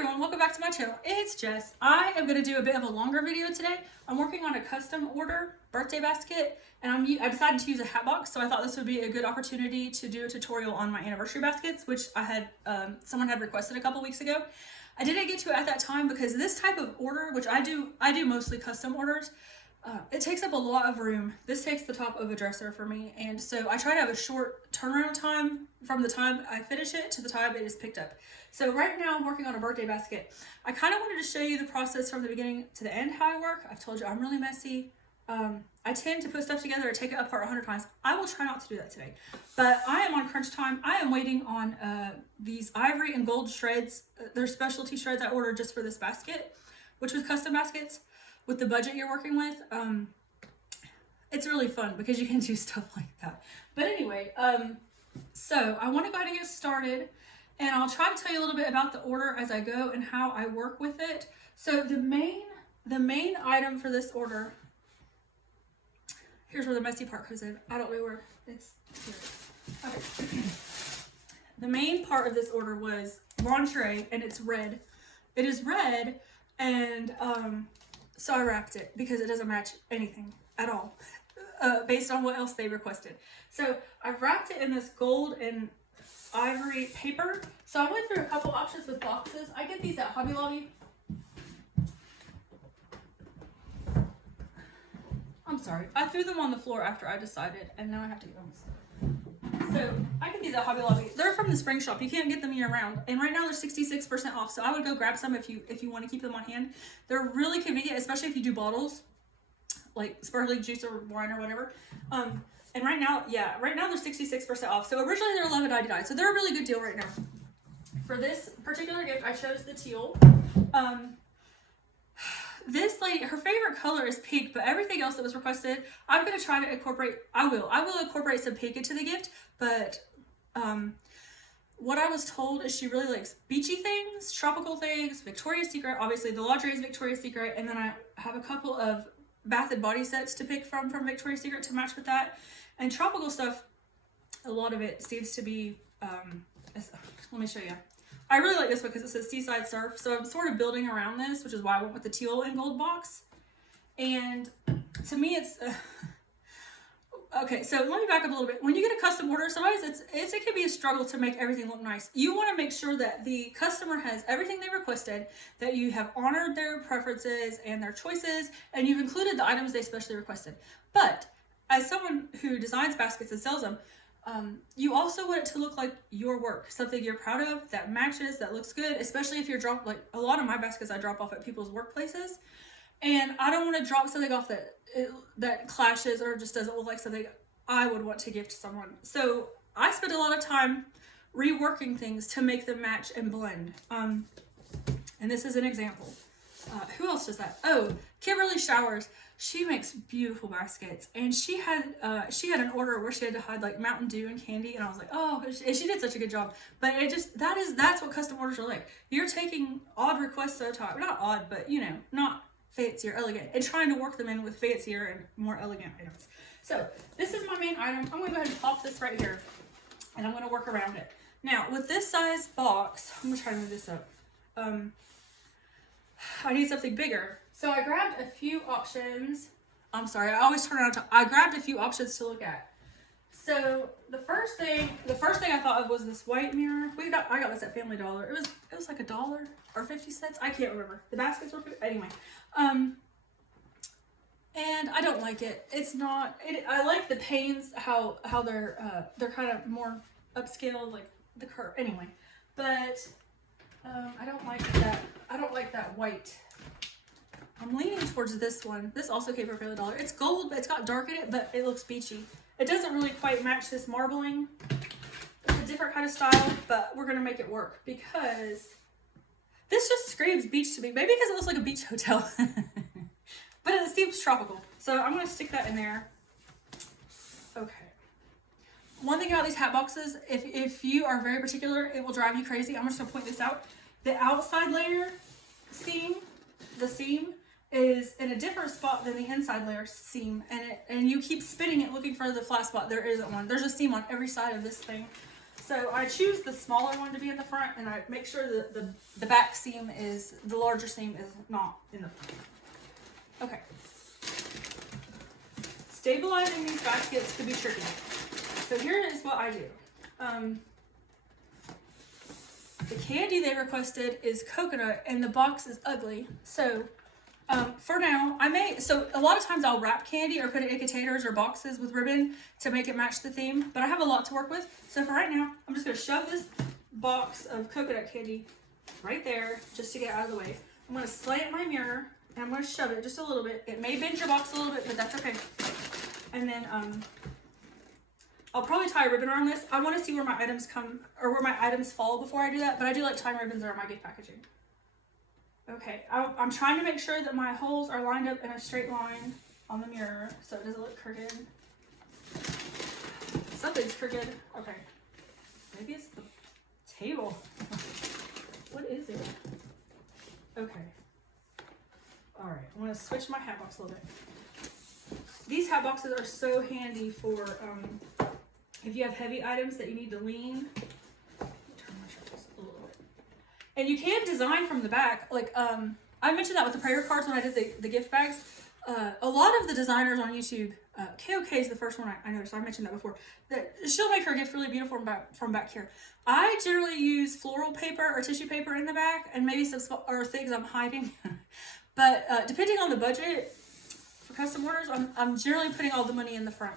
everyone, welcome back to my channel. It's Jess. I am going to do a bit of a longer video today. I'm working on a custom order birthday basket, and I decided to use a hat box, so I thought this would be a good opportunity to do a tutorial on my anniversary baskets, which I had someone had requested a couple weeks ago. I didn't get to it at that time because this type of order, which I do mostly custom orders, it takes up a lot of room. This takes the top of a dresser for me, and so I try to have a short turnaround time from the time I finish it to the time it is picked up. So right now I'm working on a birthday basket. I kind of wanted to show you the process from the beginning to the end, how I work. I've told you I'm really messy. I tend to put stuff together or take it apart 100 times. I will try not to do that today, but I am on crunch time. I am waiting on these ivory and gold shreds. They're specialty shreds I ordered just for this basket, which was custom baskets. With the budget you're working with, it's really fun because you can do stuff like that. But anyway, so I want to go ahead and get started, and I'll try to tell you a little bit about the order as I go and how I work with it. So the main item for this order, here's where the messy part comes in. I don't know where it's here. Okay. The main part of this order was lingerie, and it's red. It is red, and so I wrapped it because it doesn't match anything at all based on what else they requested. So I wrapped it in this gold and ivory paper. So I went through a couple options with boxes. I get these at Hobby Lobby. I'm sorry, I threw them on the floor after I decided, and now I have to get them. So I get these at Hobby Lobby. They're from the spring shop. You can't get them year round, and right now they're 66% off. So I would go grab some if you want to keep them on hand. They're really convenient, especially if you do bottles, like sparkling juice or wine or whatever. And right now they're 66% off. So originally they're $11.99. So they're a really good deal right now. For this particular gift, I chose the teal. This lady, her favorite color is pink, but everything else that was requested, I'm going to try to incorporate, I will incorporate some pink into the gift, but what I was told is she really likes beachy things, tropical things, Victoria's Secret, obviously the lingerie is Victoria's Secret, and then I have a couple of bath and body sets to pick from Victoria's Secret to match with that, and tropical stuff, a lot of it seems to be, let me show you. I really like this one because it says Seaside Surf, so I'm sort of building around this, which is why I went with the teal and gold box. And to me, it's okay. So let me back up a little bit. When you get a custom order, sometimes it can be a struggle to make everything look nice. You want to make sure that the customer has everything they requested, that you have honored their preferences and their choices, and you've included the items they specially requested. But as someone who designs baskets and sells them, you also want it to look like your work, something you're proud of, that matches, that looks good, especially if you're like a lot of my baskets I drop off at people's workplaces, and I don't want to drop something off that clashes or just doesn't look like something I would want to give to someone. So I spend a lot of time reworking things to make them match and blend. And this is an example. Who else does that? Oh, Kimberly Showers. She makes beautiful baskets, and she had an order where she had to hide like Mountain Dew and candy, and I was like, oh, and she did such a good job. But that's what custom orders are like. You're taking odd requests at a time, not odd, but not fancy or elegant, and trying to work them in with fancier and more elegant items. So this is my main item. I'm gonna go ahead and pop this right here, and I'm gonna work around it. Now with this size box, I'm gonna try to move this up. I need something bigger. So I grabbed a few options. I'm sorry, I always turn around I grabbed a few options to look at. So the first thing I thought of was this white mirror. I got this at Family Dollar. It was like $1 or 50 cents. I can't remember. The baskets were anyway. And I don't like it. It's not. I like the panes. How they're kind of more upscale, like the curve. Anyway, but I don't like that. I don't like that white. I'm leaning towards this one. This also came from Family Dollar. It's gold, but it's got dark in it, but it looks beachy. It doesn't really quite match this marbling. It's a different kind of style, but we're gonna make it work because this just screams beach to me. Maybe because it looks like a beach hotel, but it seems tropical. So I'm gonna stick that in there. Okay. One thing about these hat boxes, if you are very particular, it will drive you crazy. I'm just gonna point this out. The outside layer seam, the seam, is in a different spot than the inside layer seam, and you keep spinning it looking for the flat spot. There isn't one. There's a seam on every side of this thing. So I choose the smaller one to be in the front, and I make sure that the back seam is, the larger seam is not in the front. Okay. Stabilizing these baskets could be tricky. So here is what I do. The candy they requested is coconut, and the box is ugly. So for now, so a lot of times I'll wrap candy or put it in containers or boxes with ribbon to make it match the theme, but I have a lot to work with. So for right now, I'm just gonna shove this box of coconut candy right there just to get out of the way. I'm gonna slant my mirror and I'm gonna shove it just a little bit. It may bend your box a little bit, but that's okay. And then I'll probably tie a ribbon around this. I want to see where my items come, or where my items fall before I do that, but I do like tying ribbons around my gift packaging. Okay, I'm trying to make sure that my holes are lined up in a straight line on the mirror so it doesn't look crooked. Something's crooked. Okay, maybe it's the table. What is it? Okay. All right, I'm gonna switch my hat box a little bit. These hat boxes are so handy for if you have heavy items that you need to lean. Turn my shuffles a little bit. And you can design from the back. Like I mentioned that with the prayer cards when I did the gift bags. A lot of the designers on YouTube, KOK is the first one I noticed. I mentioned that before. That she'll make her gift really beautiful from back here. I generally use floral paper or tissue paper in the back, and maybe some or things I'm hiding. But depending on the budget for custom orders, I'm generally putting all the money in the front.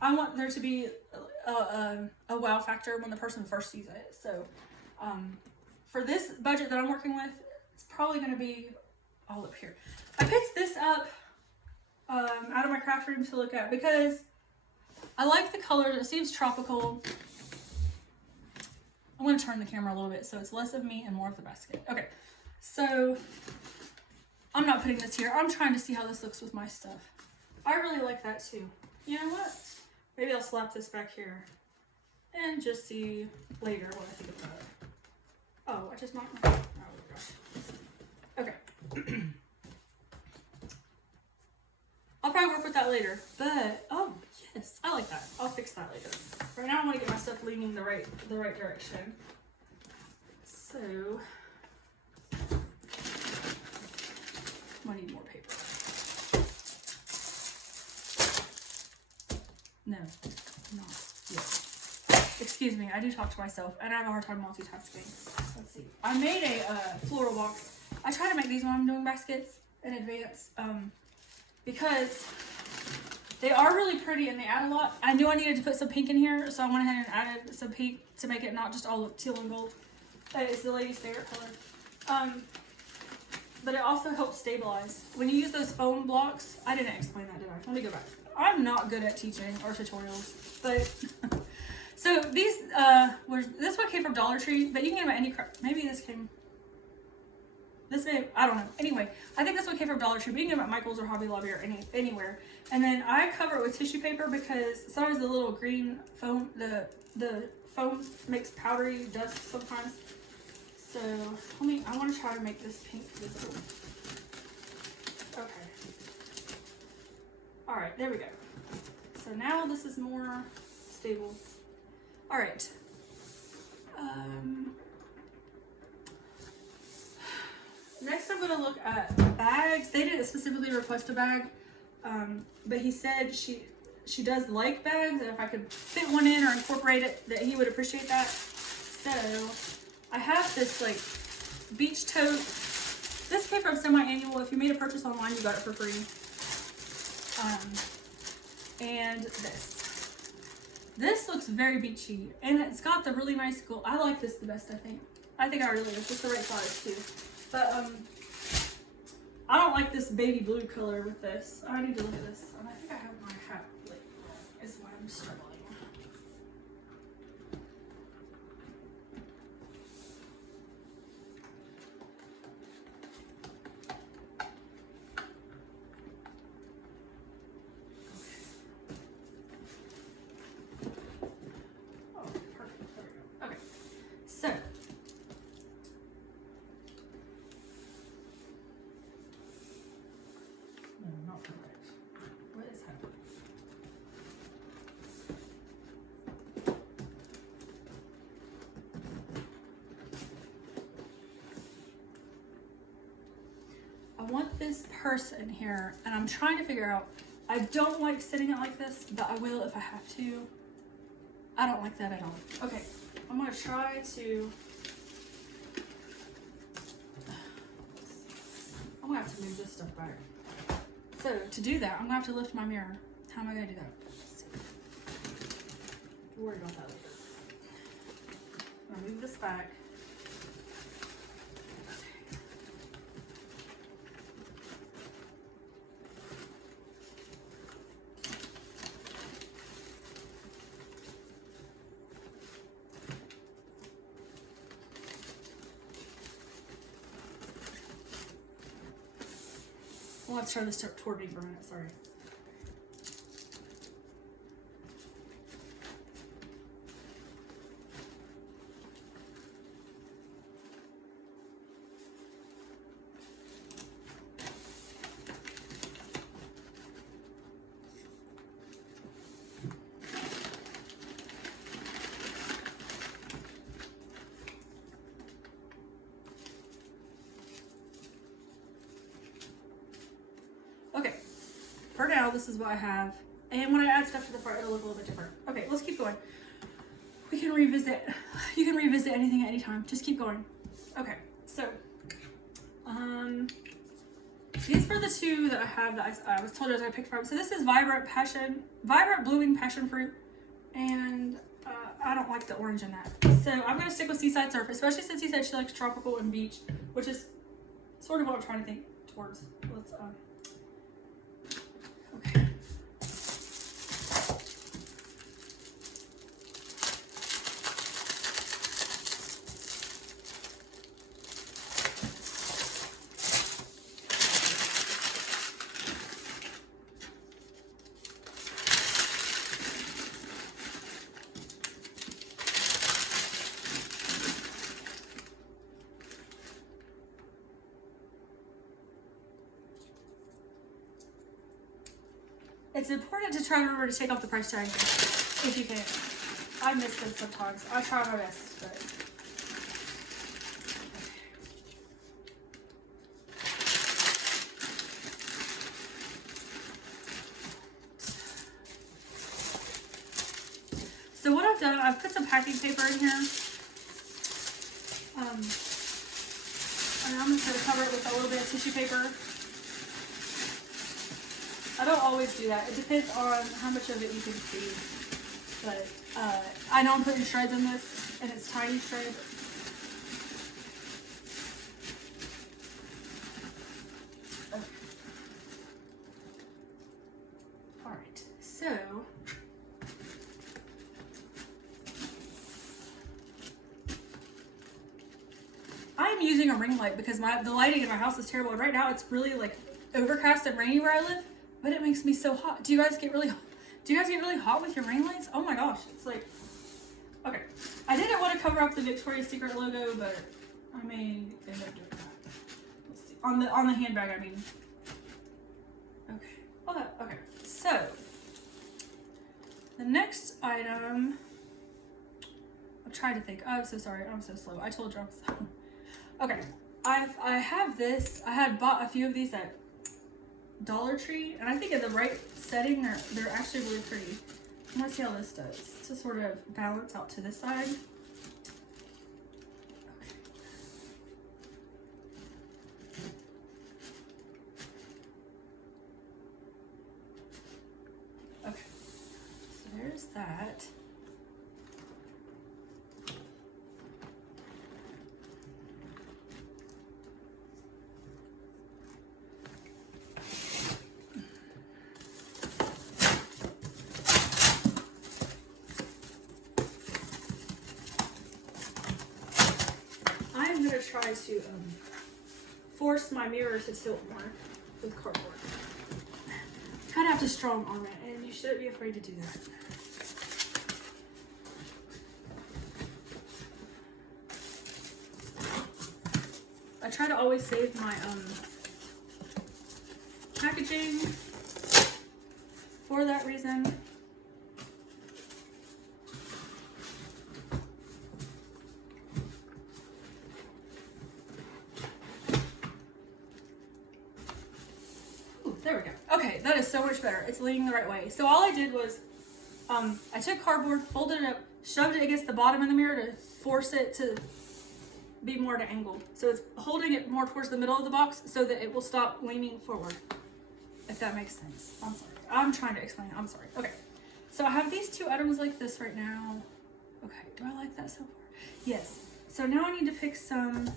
I want there to be a wow factor when the person first sees it. So for this budget that I'm working with, it's probably going to be all up here. I picked this up out of my craft room to look at because I like the colors. It seems tropical. I'm going to turn the camera a little bit so it's less of me and more of the basket. Okay, so I'm not putting this here. I'm trying to see how this looks with my stuff. I really like that too. You know what? Maybe I'll slap this back here and just see later what I think about it. Oh, I just knocked my... Oh, gosh. Okay. I'll probably work with that later, but... Oh, yes. I like that. I'll fix that later. Right now I want to get my stuff leaning the right direction. So... I need more paper. No, not yet. Excuse me, I do talk to myself, and I have a hard time multitasking. Let's see. I made a floral box. I try to make these when I'm doing baskets in advance, because they are really pretty and they add a lot. I knew I needed to put some pink in here, so I went ahead and added some pink to make it not just all look teal and gold. It's the lady's favorite color. But it also helps stabilize. When you use those foam blocks, I didn't explain that, did I? Let me go back. I'm not good at teaching or tutorials, but so these this one came from Dollar Tree, but you can get them at any maybe this came. This may, I don't know. Anyway, I think this one came from Dollar Tree, but you can get them at Michael's or Hobby Lobby or anywhere. And then I cover it with tissue paper because sometimes the little green foam, the foam makes powdery dust sometimes. So I want to try to make this pink visible. Okay. All right, there we go. So now this is more stable. All right. Next I'm gonna look at bags. They didn't specifically request a bag, but he said she does like bags, and if I could fit one in or incorporate it, that he would appreciate that. So I have this like beach tote. This came from Semi-Annual. If you made a purchase online, you got it for free. And this looks very beachy, and it's got the really nice gold. I like this the best, I think. I really do. It's just the right size too. But I don't like this baby blue color with this. I need to look at this. And I think I have my hat like is why I'm struggling. want this purse in here, and I'm trying to figure out, I don't like sitting it like this, but I will if I have to. I don't like that at all. Okay, I'm gonna try to, I'm gonna have to move this stuff back. So to do that, I'm gonna have to lift my mirror. How am I gonna do that? Let's see. We'll worry about that later. I'm gonna move this back. Well, let's turn this toward me for a minute, sorry. Okay, for now, this is what I have. And when I add stuff to the front, it'll look a little bit different. Okay, let's keep going. We can revisit. You can revisit anything at any time. Just keep going. Okay, so, these were the two that I have that I was told I was gonna pick from. So this is Vibrant Blooming Passion Fruit, and I don't like the orange in that. So I'm gonna stick with Seaside Surf, especially since he said she likes tropical and beach, which is sort of what I'm trying to think towards. Let's okay. It's important to try to remember to take off the price tag if you can. I miss them sometimes. I try my best, but. So what I've done, I've put some packing paper in here. And I'm just going to cover it with a little bit of tissue paper. I don't always do that. It depends on how much of it you can see. But I know I'm putting shreds in this, and it's tiny shreds. Okay. Alright, so I'm using a ring light because the lighting in my house is terrible. And right now it's really like overcast and rainy where I live. But it makes me so hot. Do you guys get really hot with your ring lights? Oh my gosh, it's like, okay. I didn't want to cover up the Victoria's Secret logo, but I may end up doing that. Let's see. On the handbag, I mean. Okay. Well, okay. So the next item, I'm trying to think. Oh, I'm so sorry. I'm so slow. I told you I'm slow. Okay. I have this. I had bought a few of these at Dollar Tree, and I think in the right setting they're actually really pretty. I want to see how this does to sort of balance out to this side. Okay, so there's that. I'm going to try to force my mirror to tilt more with cardboard. Kind of have to strong arm it, and you shouldn't be afraid to do that. I try to always save my packaging for that reason. That is so much better. It's leaning the right way. So all I did was, I took cardboard, folded it up, shoved it against the bottom of the mirror to force it to be more at an angle. So it's holding it more towards the middle of the box so that it will stop leaning forward. If that makes sense. I'm sorry. I'm trying to explain it. I'm sorry. Okay. So I have these two items like this right now. Okay. Do I like that so far? Yes. So now I need to pick some.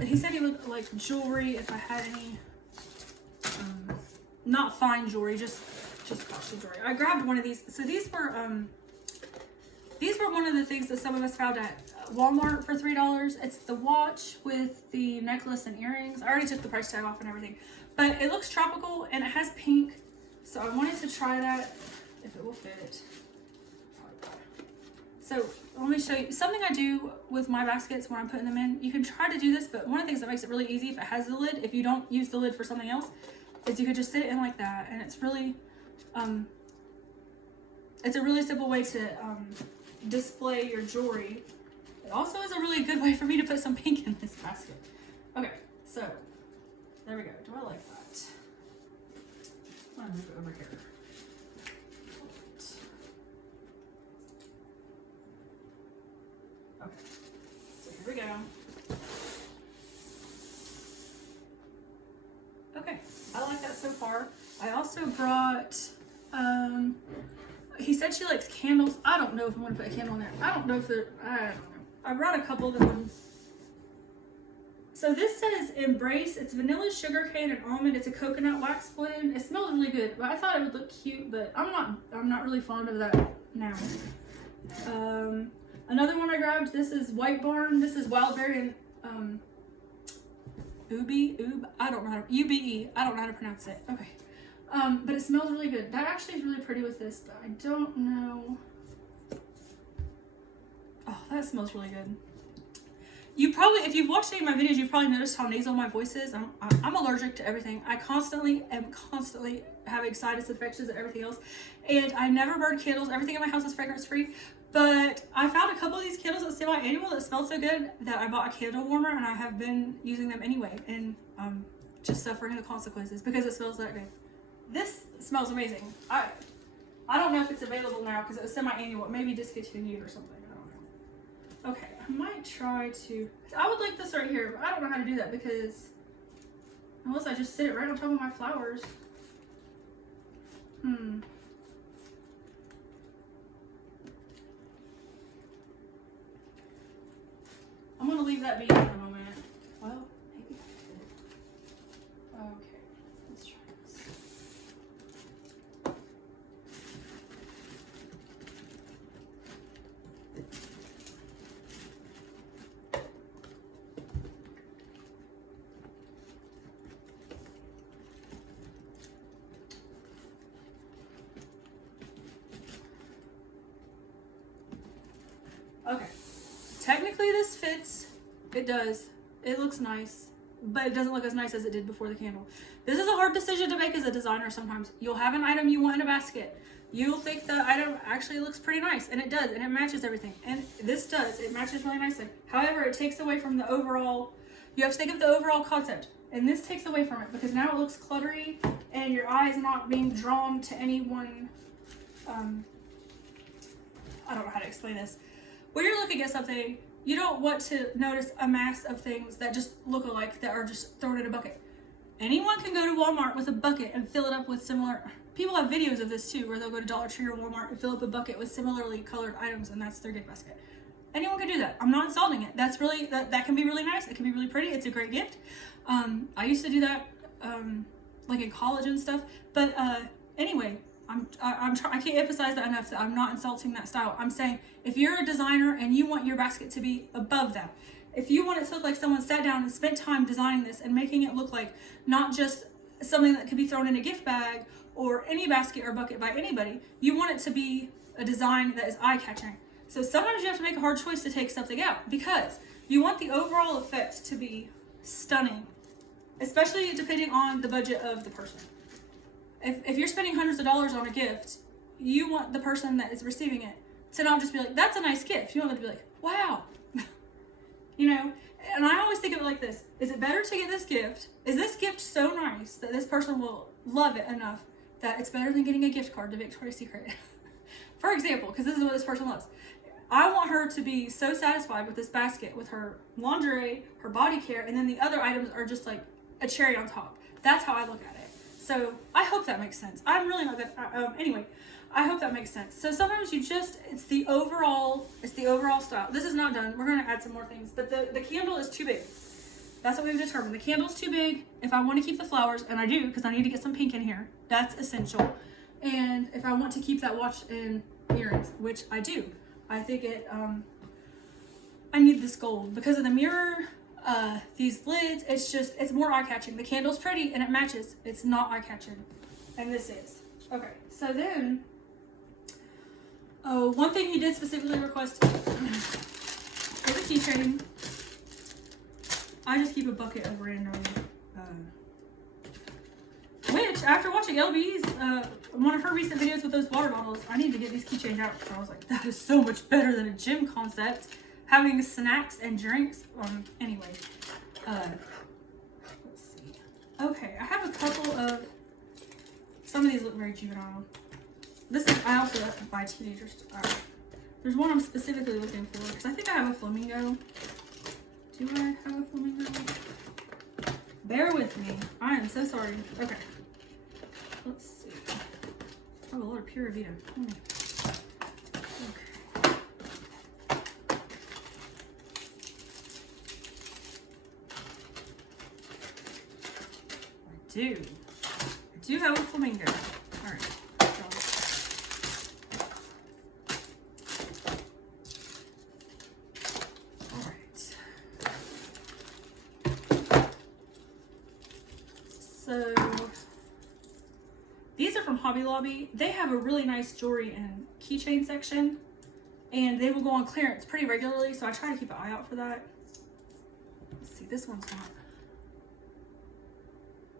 He said he would like jewelry if I had any. Not fine jewelry, just costly jewelry. I grabbed one of these. So these were one of the things that some of us found at Walmart for $3. It's the watch with the necklace and earrings. I already took the price tag off and everything, but it looks tropical and it has pink. So I wanted to try that if it will fit. So let me show you something I do with my baskets when I'm putting them in. You can try to do this, but one of the things that makes it really easy if it has the lid, if you don't use the lid for something else, is you could just sit it in like that. And it's really, it's a really simple way to display your jewelry. It also is a really good way for me to put some pink in this basket. Okay, so there we go. Do I like that? I'm gonna move it over here. Okay, so here we go. Okay, I like that so far. I also brought, he said she likes candles. I don't know if I'm gonna put a candle in there. I don't know. I brought a couple of them. So this says Embrace. It's vanilla, sugar cane, and almond. It's a coconut wax blend. It smells really good. But I thought it would look cute, but I'm not really fond of that now. Another one I grabbed. This is White Barn. This is wild berry and ube. I don't know how to ube. I don't know how to pronounce it. Okay. But it smells really good. That actually is really pretty with this, but I don't know. Oh, that smells really good. You probably, if you've watched any of my videos, you've probably noticed how nasal my voice is. I'm allergic to everything. I constantly having sinus infections and everything else. And I never burn candles. Everything in my house is fragrance free. But I found a couple of these candles at Semi-Annual that smelled so good that I bought a candle warmer, and I have been using them anyway, and just suffering the consequences because it smells that good. This smells amazing. I don't know if it's available now because it was Semi-Annual. It may be discontinued or something. I don't know. Okay, I might try to. I would like this right here, but I don't know how to do that because unless I just sit it right on top of my flowers. I'm gonna leave that be for a moment. Well, maybe I could. Okay, let's try this. Okay. Technically this fits. It does. It looks nice, but it doesn't look as nice as it did before the candle. This is a hard decision to make as a designer sometimes. You'll have an item you want in a basket. You'll think the item actually looks pretty nice, and it does, and it matches everything. And this does. It matches really nicely. However, it takes away from the overall, you have to think of the overall concept. And this takes away from it because now it looks cluttery and your eye is not being drawn to any one, I don't know how to explain this. When you're looking at something, you don't want to notice a mass of things that just look alike that are just thrown in a bucket. Anyone can go to Walmart with a bucket and fill it up with similar, people have videos of this too, where they'll go to Dollar Tree or Walmart and fill up a bucket with similarly colored items, and that's their gift basket. Anyone can do that. I'm not insulting it. That's really, that can be really nice. It can be really pretty. It's a great gift. I used to do that like in college and stuff. But anyway, I can't emphasize that enough that I'm not insulting that style. I'm saying if you're a designer and you want your basket to be above that, if you want it to look like someone sat down and spent time designing this and making it look like not just something that could be thrown in a gift bag or any basket or bucket by anybody, you want it to be a design that is eye-catching. So sometimes you have to make a hard choice to take something out because you want the overall effect to be stunning, especially depending on the budget of the person. If you're spending hundreds of dollars on a gift, you want the person that is receiving it to not just be like, that's a nice gift. You want them to be like, wow. You know, and I always think of it like this. this. Is it better to get this gift? Is this gift so nice that this person will love it enough that it's better than getting a gift card to Victoria's Secret? For example, because this is what this person loves. I want her to be so satisfied with this basket with her lingerie, her body care, and then the other items are just like a cherry on top. That's how I look at it. So I hope that makes sense. I'm really not good. Anyway, I hope that makes sense. So sometimes it's the overall style. This is not done. We're going to add some more things, but the candle is too big. That's what we've determined. The candle's too big. If I want to keep the flowers, and I do because I need to get some pink in here, that's essential. And if I want to keep that watch and earrings, which I do, I think I need this gold because of the mirror, these lids, it's more eye-catching. The candle's pretty and it matches. It's not eye-catching. And this is. Okay, so then, one thing he did specifically request is a keychain. I just keep a bucket of random, which after watching LB's, one of her recent videos with those water bottles, I need to get these keychains out because I was like, that is so much better than a gym concept. Having snacks and drinks. Anyway, let's see. Okay, I have a couple of, some of these look very juvenile. I also buy teenagers. There's one I'm specifically looking for because I think I have a flamingo. Do I have a flamingo? Bear with me. I am so sorry. Okay. Let's see. Oh, Lord, Pura Vida. Okay. I do have a flamingo. All right. So these are from Hobby Lobby. They have a really nice jewelry and keychain section, and they will go on clearance pretty regularly, so I try to keep an eye out for that. Let's see, this one's not.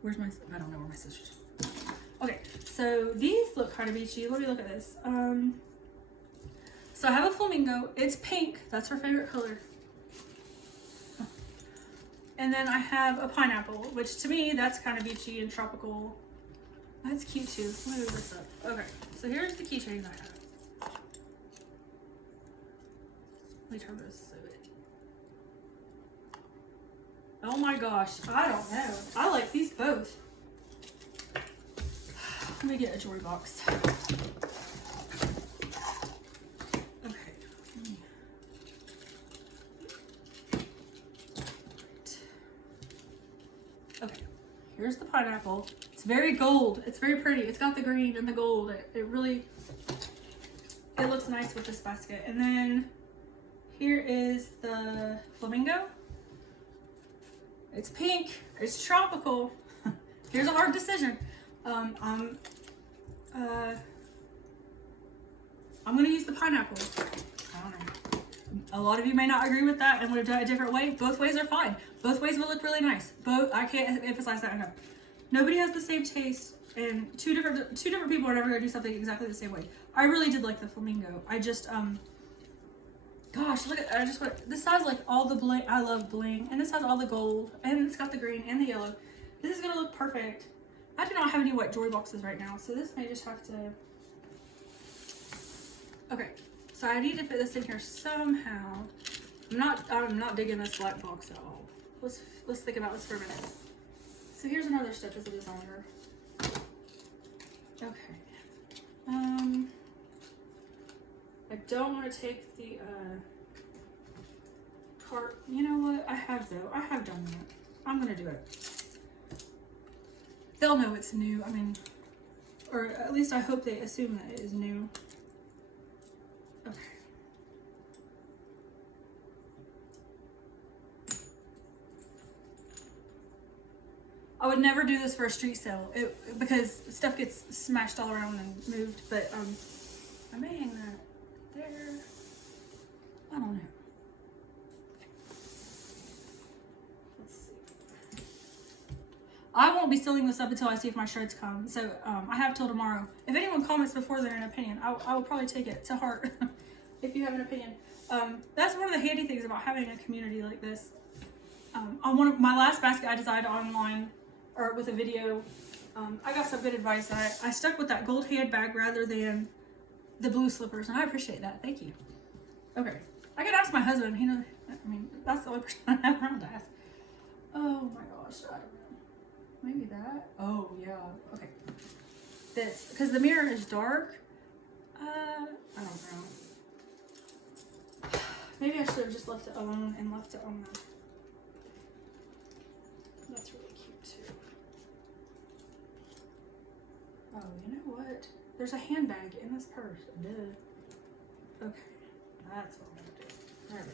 I don't know where my scissors are. Okay, so these look kind of beachy. Let me look at this. So I have a flamingo. It's pink. That's her favorite color. And then I have a pineapple, which to me, that's kind of beachy and tropical. That's cute too. Let me move this up. Okay, so here's the keychains I have. Let me turn this so it. Oh my gosh, I don't know. I like these both. Let me get a jewelry box. Okay, here's the pineapple. It's very gold. It's very pretty. It's got the green and the gold. It looks nice with this basket. And then here is the flamingo. It's pink. It's tropical. Here's a hard decision. I'm gonna use the pineapple. I don't know. A lot of you may not agree with that and would have done it a different way. Both ways are fine. Both ways will look really nice. I can't emphasize that enough. Nobody has the same taste, and two different people are never gonna do something exactly the same way. I really did like the flamingo. I just gosh, look at this has like all the bling. I love bling, and this has all the gold, and it's got the green and the yellow. This is gonna look perfect. I do not have any wet jewelry boxes right now, so this may just have to. Okay. So I need to fit this in here somehow. I'm not digging this black box at all. Let's think about this for a minute. So here's another step as a designer. Okay. I don't want to take the cart. You know what? I have done that. I'm gonna do it. They'll know it's new. I mean, or at least I hope they assume that it is new. Okay. I would never do this for a street sale because stuff gets smashed all around and moved, but I may hang that there. I don't know. Let's see. I won't be sealing this up until I see if my shirts come, so I have till tomorrow. If anyone comments before then an opinion, I will probably take it to heart if you have an opinion. That's one of the handy things about having a community like this. On one of my last basket I designed online or with a video, I got some good advice. I stuck with that gold handbag rather than the blue slippers, and I appreciate that. Thank you. Okay, I could ask my husband. He knows. I mean, that's the only person I have around to ask. Oh my gosh, I don't know. Maybe that. Oh yeah. Okay. This, because the mirror is dark. I don't know. Maybe I should have just left it alone and left it on the. That's really cute too. Oh, you know what? There's a handbag in this purse. Duh. Okay, that's what I'm gonna do. There we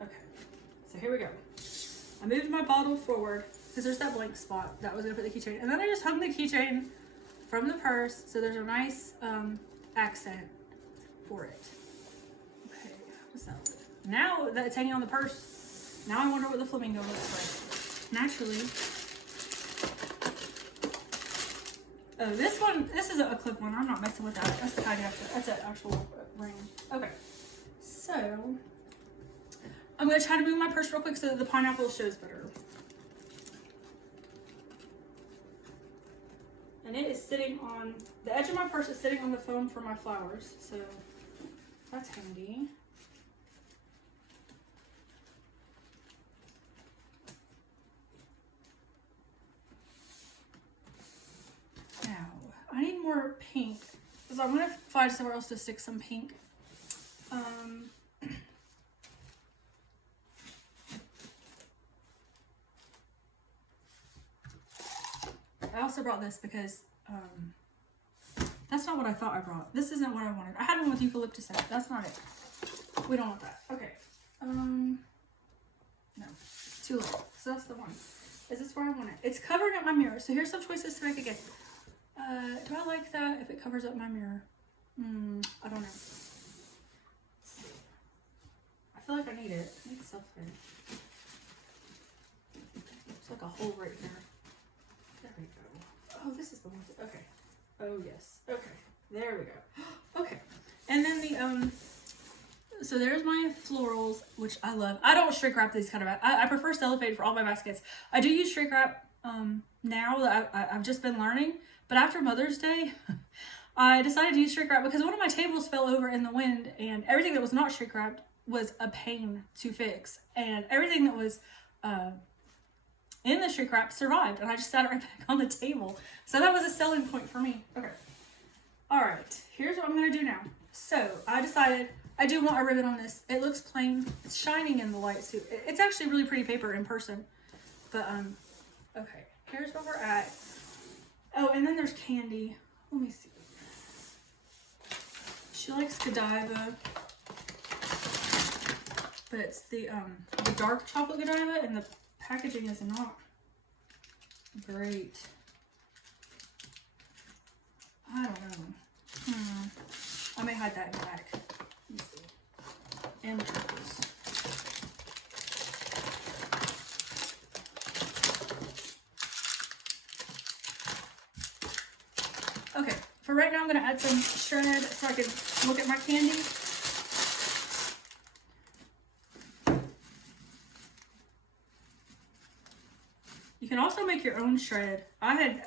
go. Okay, so here we go. I moved my bottle forward because there's that blank spot that was gonna put the keychain, and then I just hung the keychain from the purse so there's a nice accent for it. Okay, what's that look? Now that it's hanging on the purse, now I wonder what the flamingo looks like. Naturally. Oh, this one, this is a clip one. I'm not messing with that. That's the kind of, that's an actual ring. Okay, so I'm gonna try to move my purse real quick so that the pineapple shows better. And it is sitting on, the edge of my purse is sitting on the foam for my flowers, so that's handy. Now, I need more pink, so I'm gonna find somewhere else to stick some pink. I also brought this because that's not what I thought I brought. This isn't what I wanted. I had one with eucalyptus in it. That's not it. We don't want that. Okay. No. Too low. So that's the one. Is this where I want it? It's covering up my mirror. So here's some choices to make again. Do I like that if it covers up my mirror? I don't know. Let's see. I feel like I need it. I need stuff there. There's like a hole right here. There we go. Oh, this is the one. Okay. Oh, yes. Okay. There we go. Okay. And then the, so there's my florals, which I love. I don't shrink wrap these kind of, I prefer cellophane for all my baskets. I do use shrink wrap, now that I've just been learning, but after Mother's Day, I decided to use shrink wrap because one of my tables fell over in the wind and everything that was not shrink wrapped was a pain to fix. And everything that was, in the shrink wrap survived, and I just sat it right back on the table. So that was a selling point for me. Okay. All right. Here's what I'm going to do now. So I decided I do want a ribbon on this. It looks plain. It's shining in the light suit. It's actually really pretty paper in person. But, okay. Here's where we're at. Oh, and then there's candy. Let me see. She likes Godiva. But it's the dark chocolate Godiva, and the packaging is not great. I don't know. I may hide that in the back. Let me see. And truffles. Okay, for right now I'm going to add some shred so I can look at my candy. You can also make your own shred. I had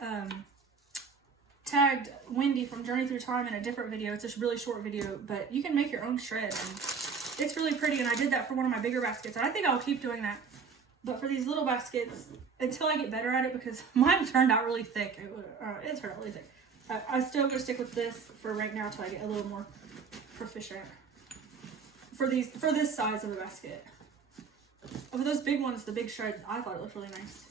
tagged Wendy from Journey Through Time in a different video. It's a really short video, but you can make your own shred. And it's really pretty, and I did that for one of my bigger baskets. And I think I'll keep doing that. But for these little baskets, until I get better at it, because mine turned out really thick. It turned out really thick. I'm still going to stick with this for right now until I get a little more proficient. For this size of a basket. Oh, for those big ones, the big shred, I thought it looked really nice.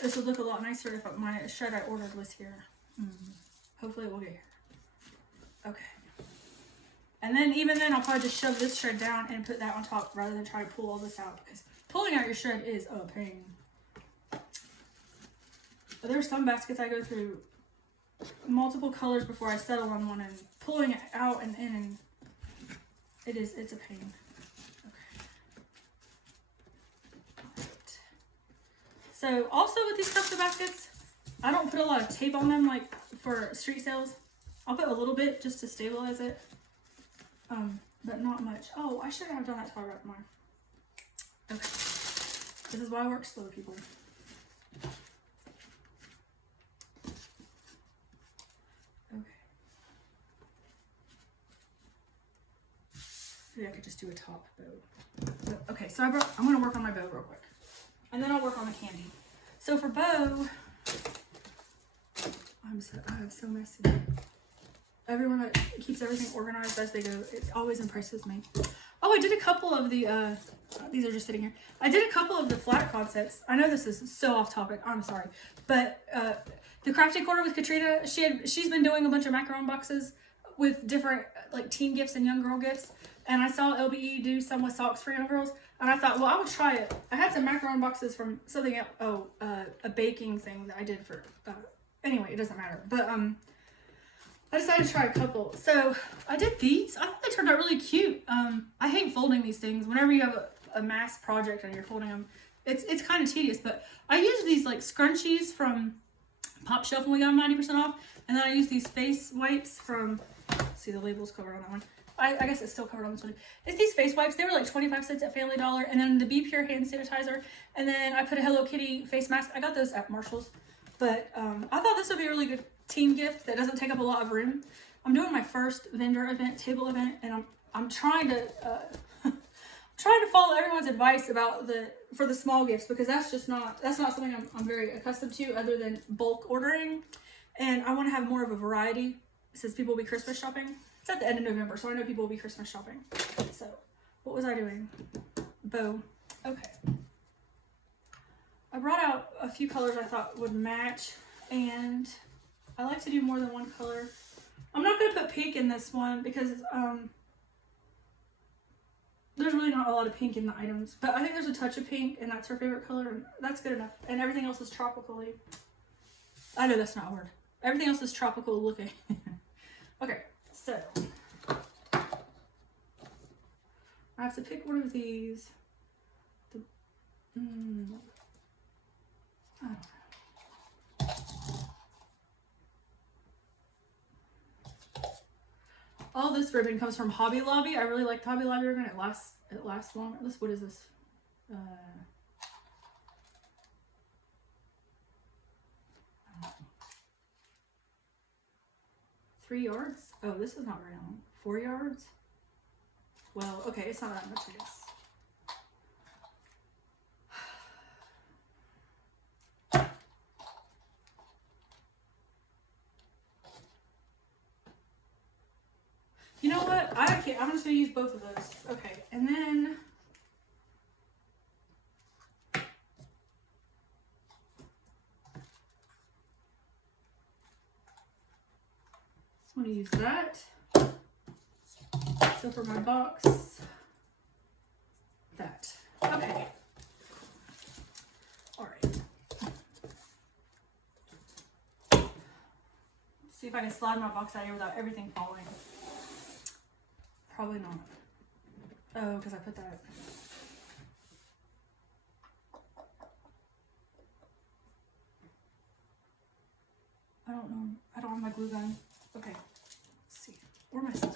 This would look a lot nicer if my shred I ordered was here. Hopefully it will get here. Okay. And then even then I'll probably just shove this shred down and put that on top rather than try to pull all this out, because pulling out your shred is a pain. But there's some baskets I go through multiple colors before I settle on one, and pulling it out and in, and it's a pain. So also with these custom baskets, I don't put a lot of tape on them like for street sales. I'll put a little bit just to stabilize it. But not much. Oh, I should have done that to wrap mine. Okay. This is why I work slow, people. Okay. Maybe I could just do a top bow. But, okay, so I'm gonna work on my bow real quick. And then I'll work on the candy. So for bow, I'm so messy. Everyone that keeps everything organized as they go, it always impresses me. Oh, I did a couple of the, these are just sitting here. I did a couple of the flat concepts. I know this is so off topic, I'm sorry. But the crafting corner with Katrina, she's been doing a bunch of macaron boxes with different like teen gifts and young girl gifts. And I saw LBE do some with socks for young girls. And I thought, well, I would try it. I had some macaron boxes from something else, a baking thing that I did for, anyway, it doesn't matter. But, I decided to try a couple. So I did these. I thought they turned out really cute. I hate folding these things. Whenever you have a mass project and you're folding them, it's kind of tedious. But I used these like scrunchies from Pop Shelf when we got them 90% off. And then I used these face wipes from, see the label's covered on that one. I guess it's still covered on this one. It's these face wipes. They were like 25 cents at Family Dollar. And then the Be Pure hand sanitizer. And then I put a Hello Kitty face mask. I got those at Marshall's. But I thought this would be a really good team gift that doesn't take up a lot of room. I'm doing my first vendor event, table event, and I'm trying to trying to follow everyone's advice about for the small gifts, because that's not something I'm very accustomed to other than bulk ordering, and I want to have more of a variety since people will be Christmas shopping. It's at the end of November, so I know people will be Christmas shopping. So what was I doing? Bow. Okay. I brought out a few colors I thought would match, and I like to do more than one color. I'm not going to put pink in this one because there's really not a lot of pink in the items. But I think there's a touch of pink, and that's her favorite color, and that's good enough. And everything else is tropically. I know that's not a word. Everything else is tropical looking. Okay, so I have to pick one of these. I don't know. All this ribbon comes from Hobby Lobby. I really like Hobby Lobby ribbon. It lasts long. What is this? 3 yards? Oh, this is not very long. 4 yards? Well, okay, it's not that much, I guess. You know what? I'm just gonna use both of those. Okay, and then I'm gonna use that. So for my box, that. Okay. All right. Let's see if I can slide my box out here without everything falling. Probably not. Oh, because I put that. I don't know. I don't have my glue gun. Okay. Let's see. Where are my scissors?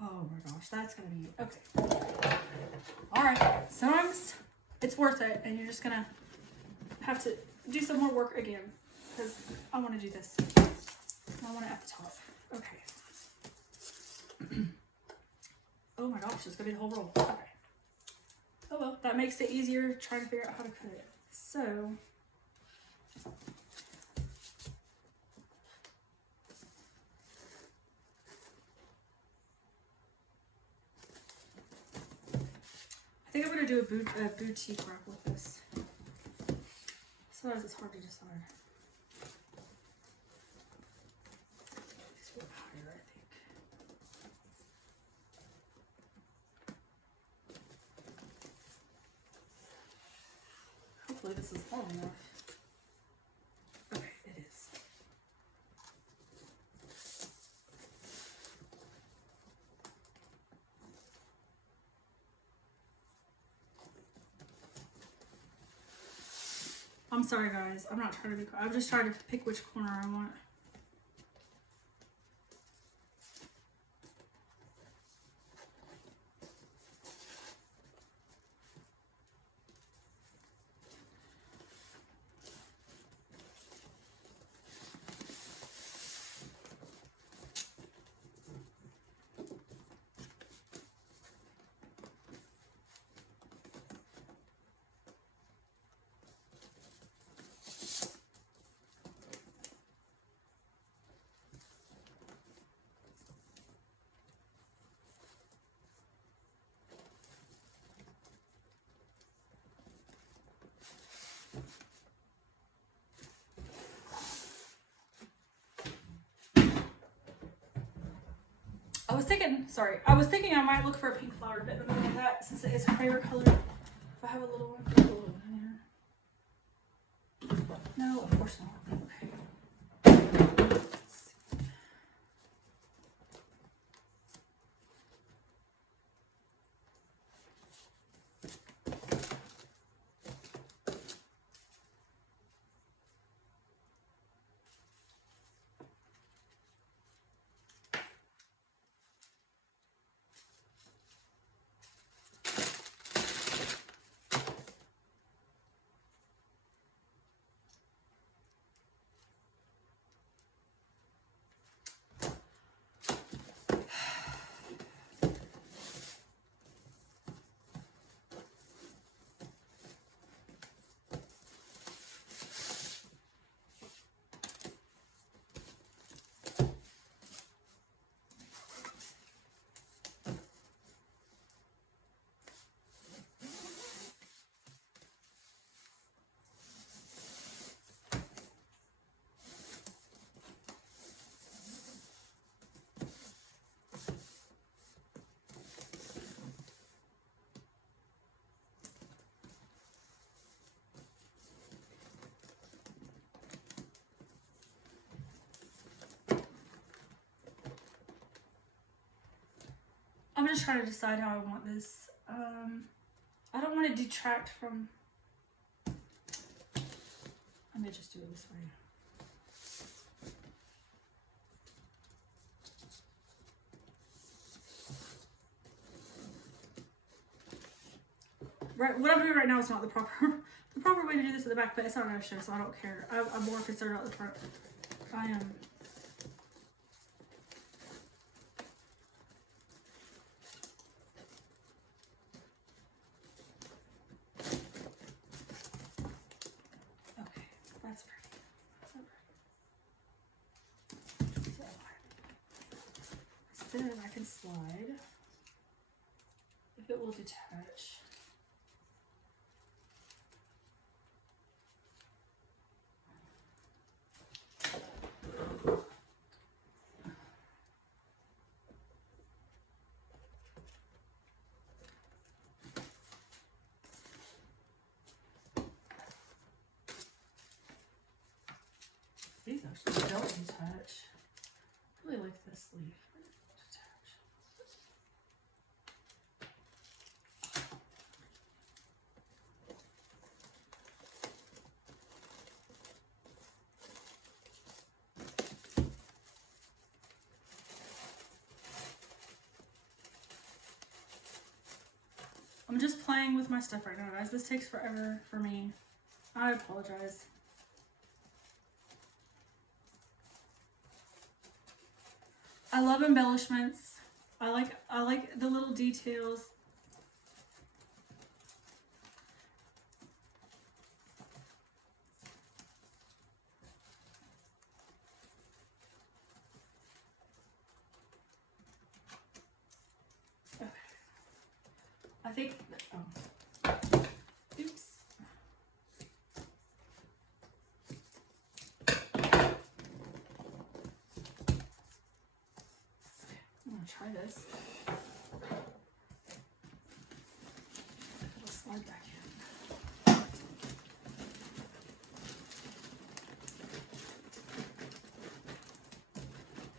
Oh my gosh, that's gonna be okay. All right. Sometimes it's worth it, and you're just gonna have to do some more work again because I want to do this. I want it at the top. Okay. Oh my gosh, it's gonna be the whole roll. Okay. Oh well, that makes it easier trying to figure out how to cut it. So I think I'm gonna do a boutique wrap with this. Sometimes it's hard to decide. It's a bit higher, I think. Hopefully this is long enough. Okay, it is. I'm sorry guys, I'm not trying to be, I'm just trying to pick which corner I want. I was thinking I might look for a pink flower bit in the middle of that since it is her favorite color. If I have a little one, put a little one in there. No, of course not. Okay. I'm just trying to decide how I want this. I don't want to detract from. I may just do it this way. Right, what I'm doing right now is not the proper way to do this at the back, but it's not an show, so I don't care. I'm more concerned about the front. I am. Okay, that's pretty. So, spin it and I can slide. If it will detach. These actually don't detach. I really like this leaf. Detach. I'm just playing with my stuff right now, guys. This takes forever for me. I apologize. I love embellishments. I like the little details. Okay. I think oops. I'm gonna try this. It'll slide back in.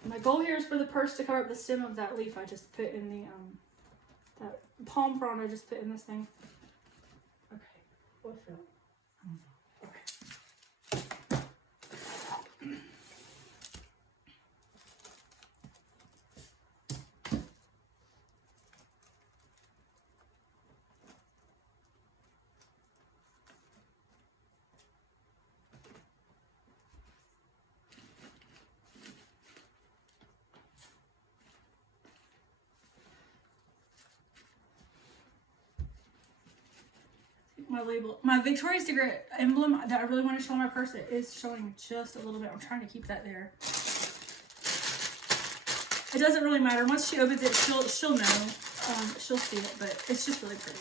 My goal here is for the purse to cover up the stem of that leaf I just put in the that palm frond I just put in this thing. Okay, what fell? Okay. my label. My Victoria's Secret emblem that I really want to show on my purse, it is showing just a little bit. I'm trying to keep that there. It doesn't really matter. Once she opens it, she'll know. She'll see it, but it's just really pretty.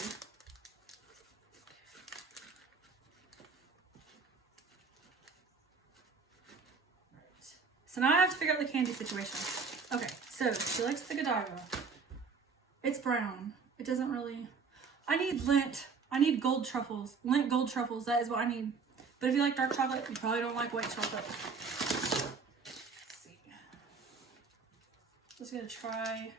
Right. So now I have to figure out the candy situation. Okay, so she likes the Godiva. It's brown. It doesn't really... I need lint. I need gold truffles. Lint gold truffles. That is what I need. But if you like dark chocolate, you probably don't like white chocolate. Let's see. Just gonna try...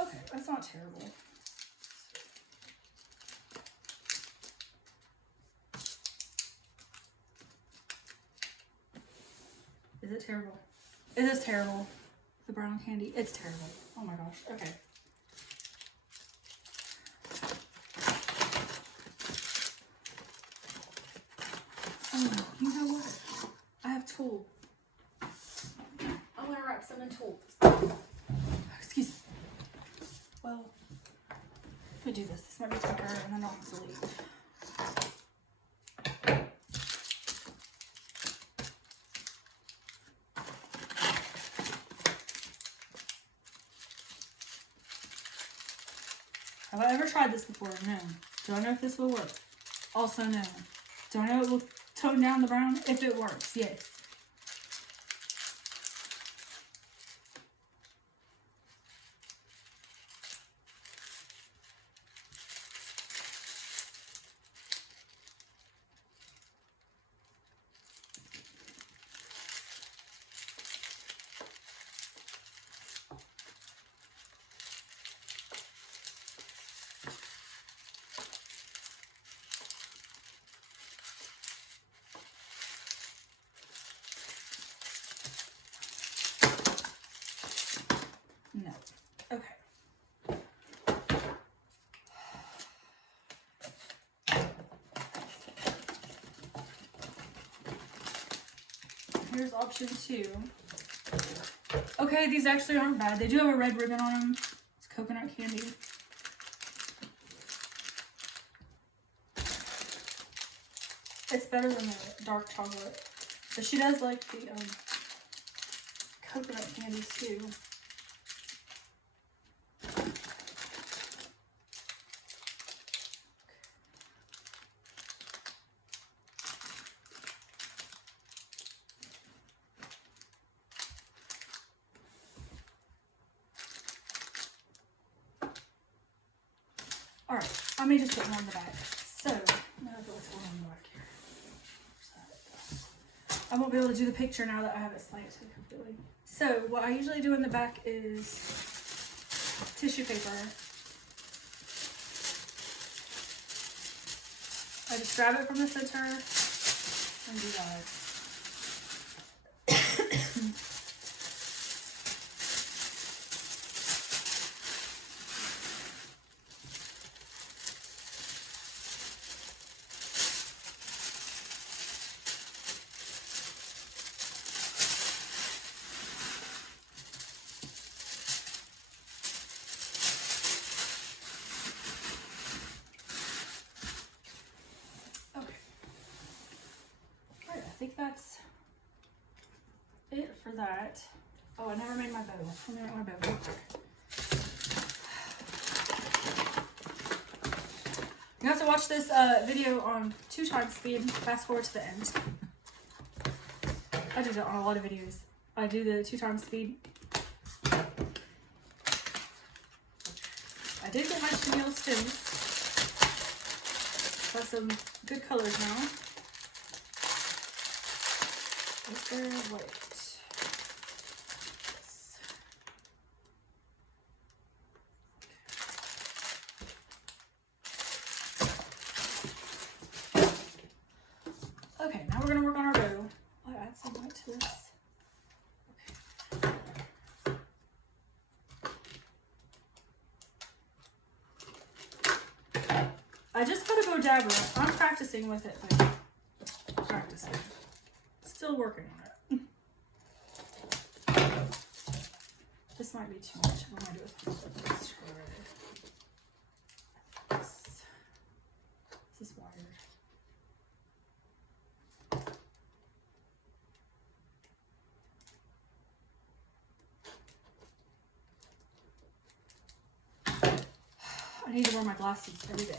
Okay, that's not terrible. Is it terrible? It is terrible. The brown candy. It's terrible. Oh my gosh. Okay. Oh, you know what? I have tulle. I'm gonna wrap some in tulle. Excuse me. Well, let me do this. This might be quicker and then I'll have to leave. Have I ever tried this before? No. Do I know if this will work? Also no. Do I know it will tone down the brown? If it works, yes. No. Okay. Here's option 2. Okay, these actually aren't bad. They do have a red ribbon on them. It's coconut candy. It's better than the dark chocolate. But she does like the coconut candies too. Alright, I may just put one on the back. So, now what's going on in the back here. I won't be able to do the picture now that I have it slanted completely. So, what I usually do in the back is tissue paper. I just grab it from the center and do that. I think that's it for that. Oh, I never made my bow. Let me make my bow real quick. You have to watch this video on 2x speed. Fast forward to the end. I do that on a lot of videos. I do the 2x speed. I did get my chenille stems. Got some good colors now. Is there white? Yes. Okay, now we're gonna work on our bow. I'll add some white to this. Okay. I just got a bow dabber. I'm practicing with it, but practicing. Still working on it. This might be too much. What am I doing with this? This is wired. I need to wear my glasses every day.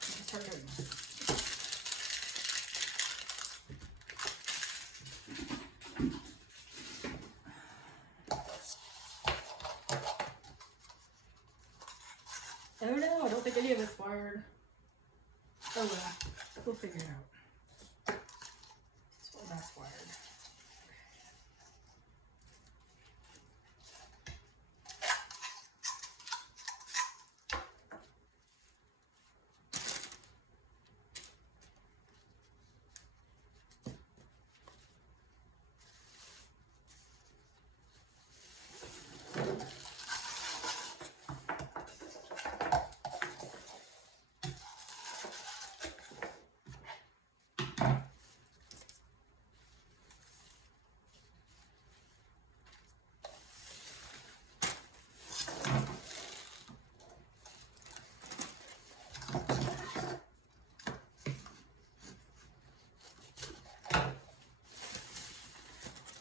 Start doing this. Oh no, I don't think any of it's wired. Oh well, we'll figure it out. This is why that's wired.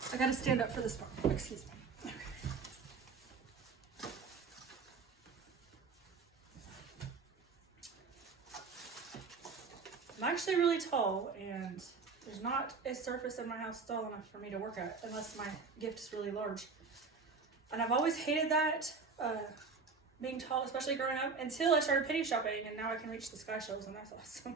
I gotta stand up for this part. Excuse me. Okay. I'm actually really tall, and there's not a surface in my house tall enough for me to work at unless my gift is really large. And I've always hated that, being tall, especially growing up, until I started penny shopping, and now I can reach the sky shelves, and that's awesome.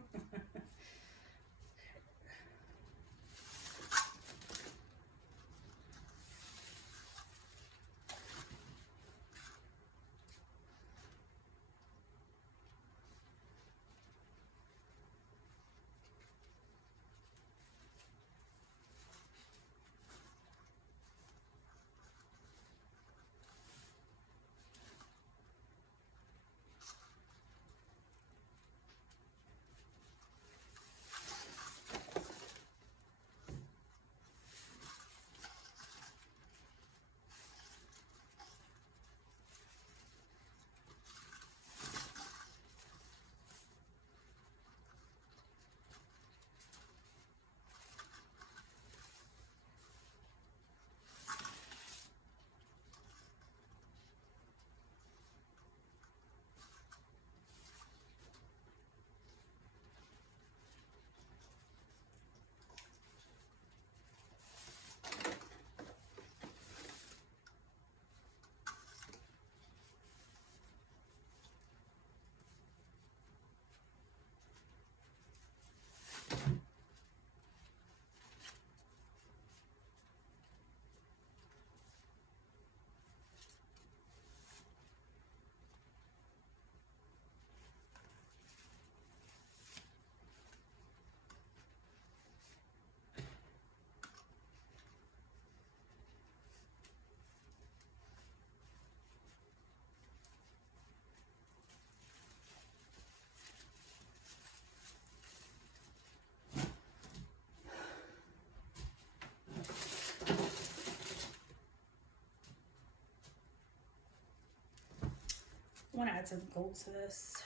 I want to add some gold to this.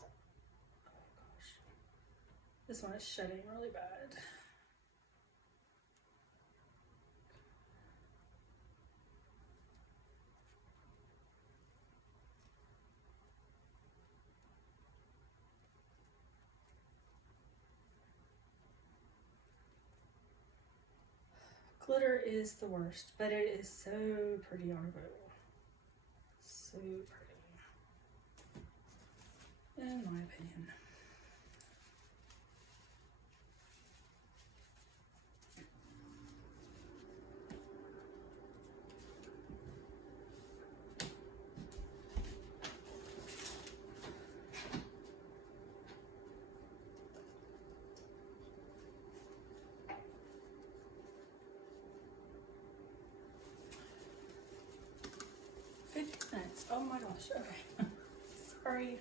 Oh gosh. This one is shedding really bad. Glitter is the worst, but it is so pretty on a bow. So pretty, in my opinion. Oh my gosh, okay. Sorry.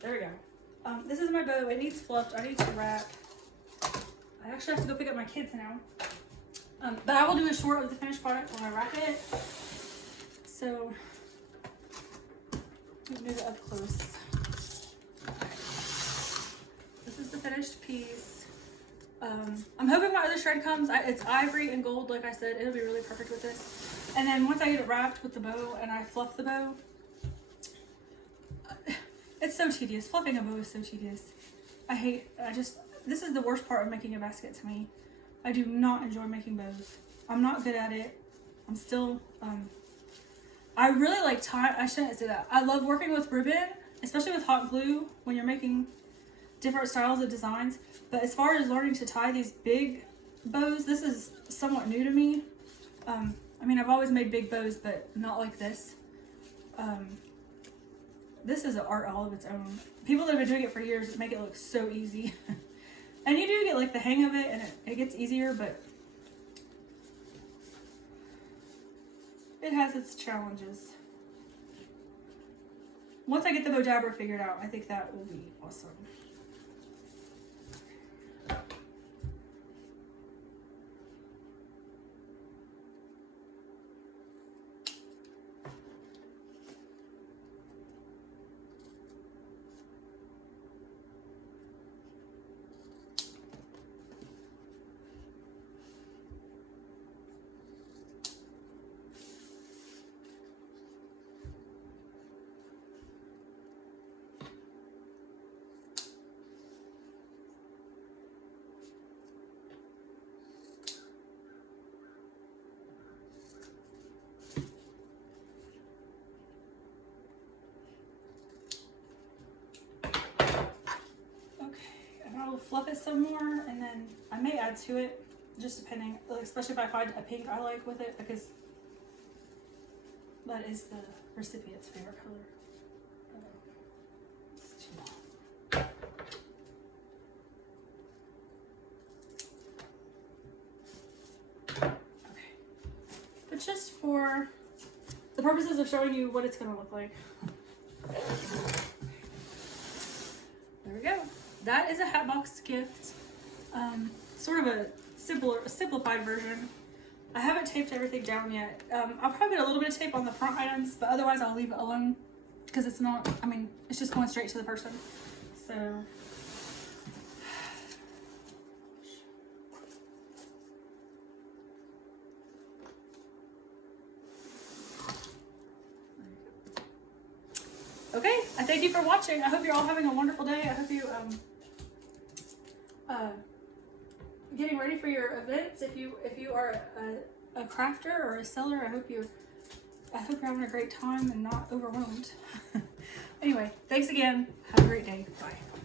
There we go. This is my bow. It needs fluffed. I need to wrap. I actually have to go pick up my kids now. But I will do a short of the finished product when I wrap it. So let me move it up close. Okay. This is the finished piece. I'm hoping my other shred comes. It's ivory and gold, like I said. It'll be really perfect with this. And then once I get it wrapped with the bow and I fluff the bow, it's so tedious. Fluffing a bow is so tedious. This is the worst part of making a basket to me. I do not enjoy making bows. I'm not good at it. I'm still, I really like tie. I shouldn't say that. I love working with ribbon, especially with hot glue when you're making different styles of designs. But as far as learning to tie these big bows, this is somewhat new to me. I mean, I've always made big bows, but not like this. This is an art all of its own. People that have been doing it for years make it look so easy. And you do get like the hang of it, and it gets easier, but it has its challenges. Once I get the bow jabber figured out, I think that will be awesome. I'll fluff it some more, and then I may add to it, just depending, especially if I find a pink I like with it, because that is the recipient's favorite color. It's too long. Okay. But just for the purposes of showing you what it's going to look like. There we go. That is a Hatbox gift. Sort of a simplified version. I haven't taped everything down yet. I'll probably put a little bit of tape on the front items, but otherwise I'll leave it alone because it's not, I mean, it's just going straight to the person. So, okay, I thank you for watching. I hope you're all having a wonderful day. I hope you, getting ready for your events. If you are a crafter or a seller, I hope you're having a great time and not overwhelmed. Anyway, thanks again. Have a great day. Bye.